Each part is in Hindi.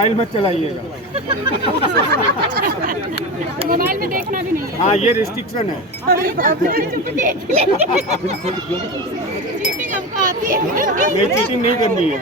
मोबाइल मत चलाइएगा। मोबाइल में देखना भी नहीं है। हाँ, ये रिस्ट्रिक्शन है। चीटिंग हमको आती है। नहीं, चीटिंग नहीं करनी है।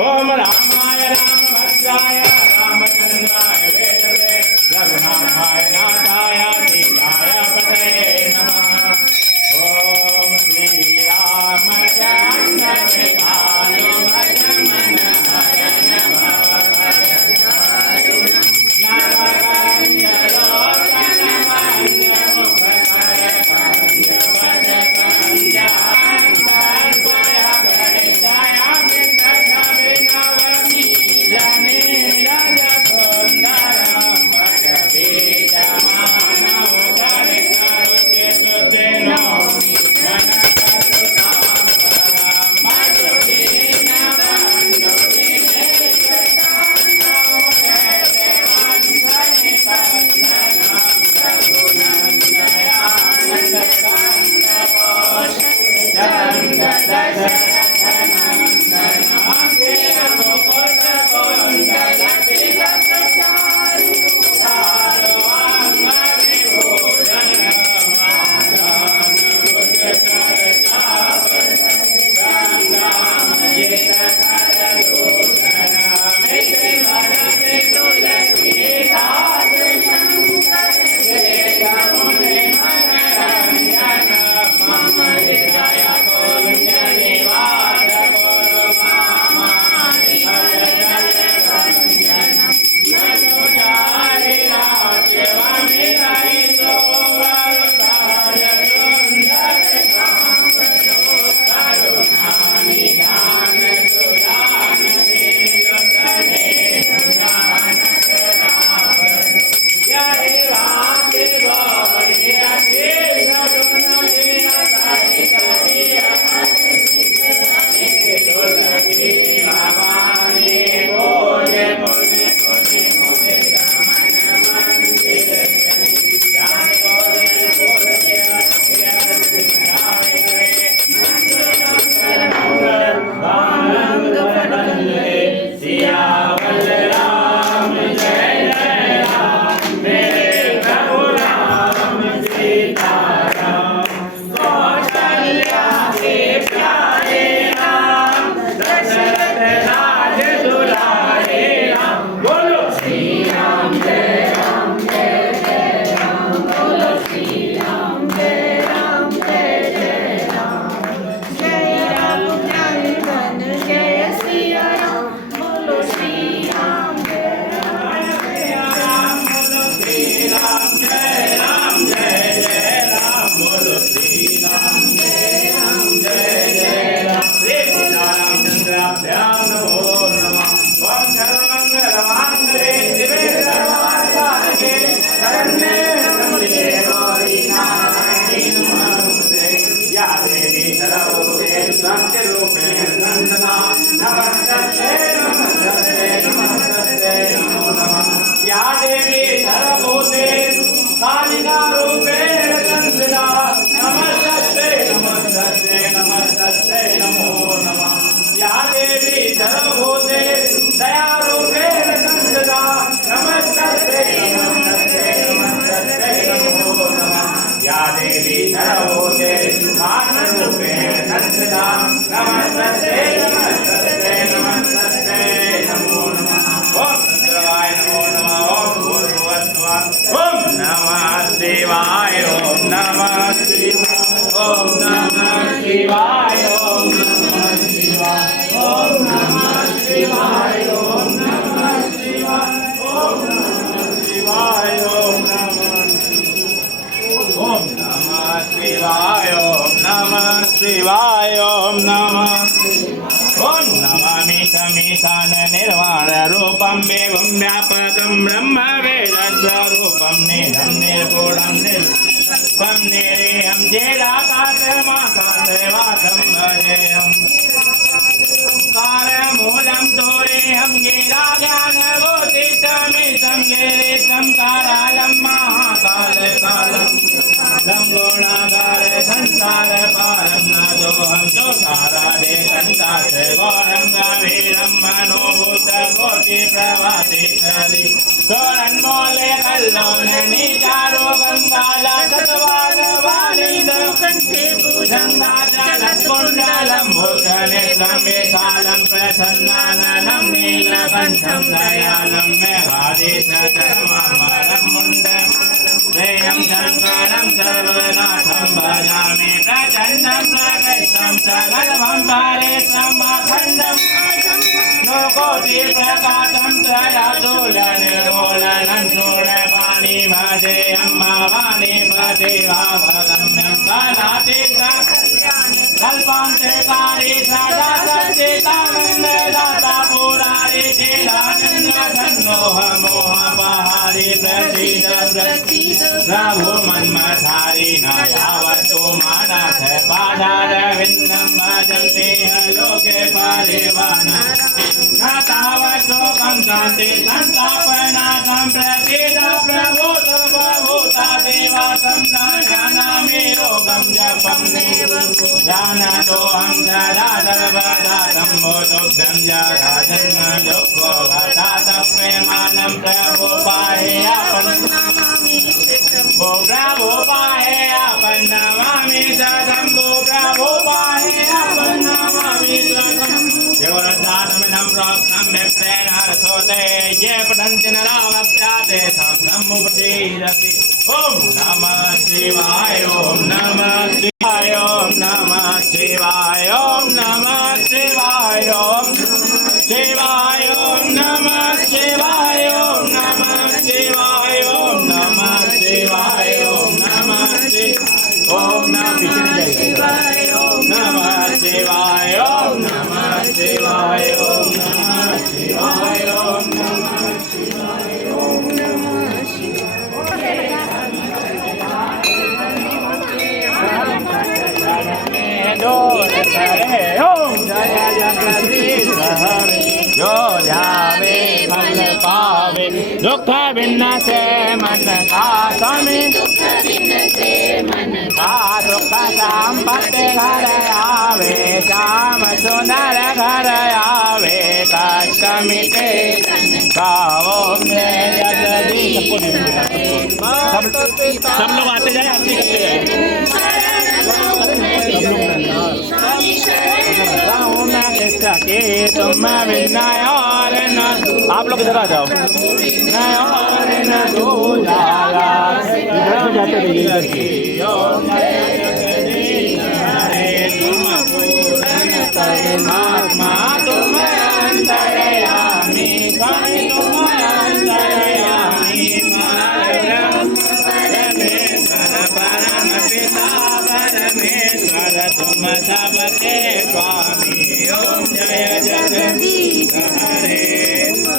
ओम रामाय रामभद्राय रामचंद्राय वेदवे रघुनाथाय नाथाय सीताय पतये नमः। ओम श्री रामचंद्र कृपालु भजमन हरन नवकंजलोचन वंद्य मुखकर कंज पद कंज सर्वय गणितय मित्र छवि नव नील नील ईशान निर्वाण रूपम एवं व्यापकम ब्रह्म वेद स्वरूपम निधम निर्गुणम निर्पम निरेयम जेराकाशमाकाशवासम भजेयम मूलम तोरेहम गिरा ज्ञान बोधितमितं गिरितं कारालं महाकाल कालम गुणागार संसार पारम न दोहम चोकारादे संतास गौरम गंभीरम मनोभूत कोटि प्रवासी चली तोरन्मूले कल्लोन नीचारो गंगाला सतवाल वालिद कंठे भुजंगाचलं कुंडलं भूषणेत्रं विशालं प्रसन्नाननं नीलकण्ठं दयालं मेघादिशतममरं मुण्डं देयं शङ्करं सर्वनाथं भजामि प्रचण्डं प्रकृष्टं सकलमं पारेशम् अखण्डं लोकोटिप्रकाशं त्रयतुल्यनिर्मूलनं शूरपाणि भजेयं भवानि पतिभावगम्यं कलातीतं कल्पान्तेकारी सदा सच्चिदानन्ददाता पुरारि चिदानन्दसन्मोहमोहपहारि प्रसीद प्रभु मन्मथारि न यावतो मानस पादारविन्दं भजन्ते लोके परिवाना न तावत् शोकं शान्ति सन्तापनाथं प्रसीद प्रभो सर्वभूता देवासं न जानामि योगं जपं जानतोऽहं सदा सर्वदा सम्बोधोऽभ्यं जरा जन्म दुःखो भटा तप्यमानं प्रभो पाहेयापन् भो प्रभो पाहेयापन् नमामि सदं भो प्रभो पाहेयापन् नमामि सदं योरदानमिदं रत्नं विप्रेणार्थोते ये पठन्ति नरावक्ष्याते तं मुपतीरति ॐ नमः शिवाय ॐ नमः शिवाय ॐ नमः शिवाय ॐ नमः शिवाय ॐ शिवाय ॐ नमः शिवाय ॐ नमः शिवाय ॐ नमः शिवाय ॐ नमः शिवाय ॐ नमः शिवाय ॐ नमः शिवाय ॐ नमः शिवाय ॐ नमः शिवाय ॐ नमः शिवाय ॐ नमः जो जावे फल पावे दुख विनाशे मन का स्वामी दुख विनाशे मन का दुख संपत्ति घर आवे श्याम सुंदर घर आवे कष्ट मिटे गाओ में जगदीश सब लोग आते जाए आरती करते जाए के तुम विनायर न आप लोग इधर आ जाओ नयर न दो जाला इधर से जाते रहिए तुम पूर्ण परमात्मा तुम अंतर्यामी स्वामी तुम अंतर्यामी परमेश्वर परम पिता परमेश्वर तुम सबके स्वामी ओम जय जगदीश हरे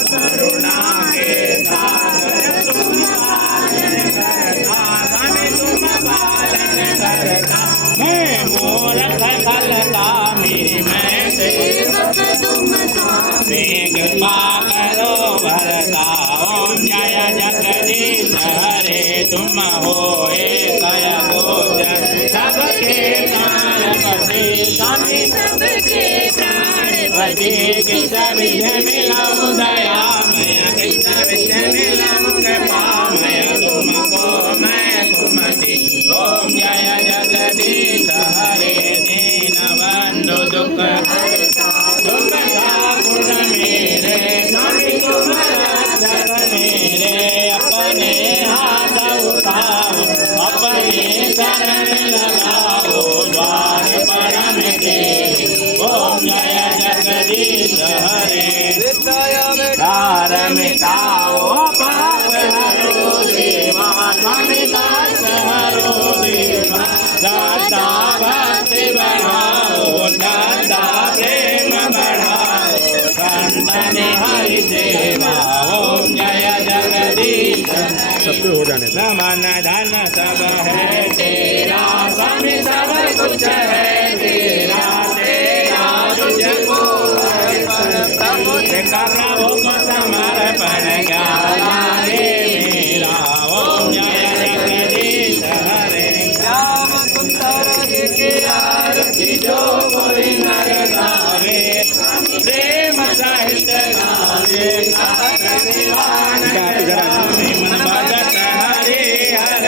करुणा के सागर तुम पालन करता स्वामी तुम पालन करता मैं मूर्ख फलकामी मैं सेवक तुम स्वामी कृपा करो भरता ओम जय जगदीश हरे तुम हो एक गोचर सबके प्राणपति स्वामी सबके प्राणपति किस विद्य मिलाऊं दयामय किस विद्य मिलाऊं कृपामय तुमको मैं तुमति ओम जय जगदीश हरे दीन बंधु दुख तुम ठाकुर मेरे स्वामी तुम रक्षक मेरे अपने हाथ उठाओ अपने शरण लगाओ द्वार परम के ओम जय जगदीश हरे तार मिटाओ पाप हरो देवा स्वामी दास हरो देवा दाता भक्ति बढ़ाओ दाता प्रेम बढ़ाओ संत करने हरि सेवा ओम जय जगदीश सब हो जाने दो। न मन धन सब है तेरा स्वामी सब कुछ है तेरा तेरा तुझको अर्पण प्रभु करना भोग समर्पण ज्ञाना दे मेरा ओम जय जगदीश हरे श्याम सुंदर के आरती जो कोई नर गावे प्रेम सहित गावे मन भगत हरे हर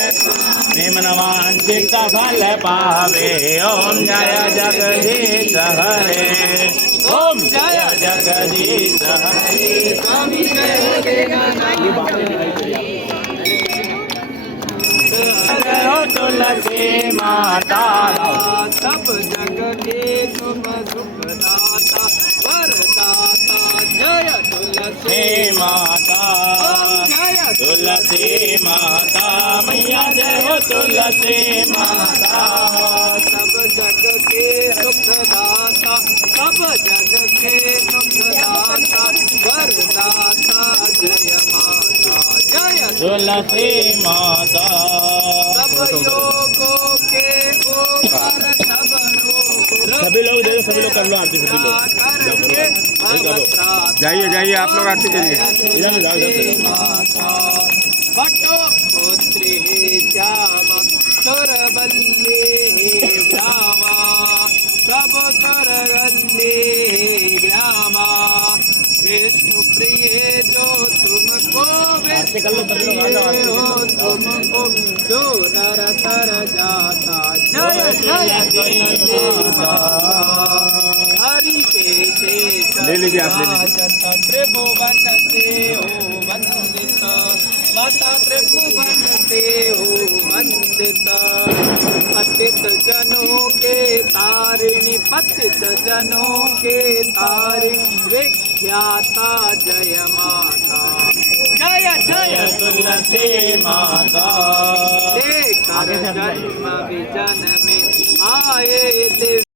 मन वांछित फल पावे ओम जय जगदीश हरे ओम जय जगदीश हरे स्वामी जय तुलसी माता सब जग के तुम सुखदाता वरदाता जय तुलसी हे माता जय तुलसी माता मैया जय हो तुलसी माता सब जग के सुखदाता सब जग के सुखदाता वरदाता जय माता जय तुलसी माता सब योगों के ऊपर सब रोग सभी लोग दे दो सभी लोग कर लो आरती सभी लोग करके भगवता जाइए जाइए आप लोग आरती करिए। इधर से जाओ इधर से माता बटो पुत्री श्यामा सुरबल्ली ग्रामा सब सुरगल्ली ग्रामा विष्णु प्रिय जो तुमको आरती कर लो सभी लोग आ जाओ आरती हो तुमको जो नर तर जाता जय जय हरि के शेष ले लीजिए आप, ले लीजिए। त्रिभुवन से हो वंदित माता त्रिभुवन से हो वंदित पतित जनों के तारिणी पतित जनों के तारिणी विख्याता जय माता जय जय तुलसी माता लेकर जन्म विजन में आए देव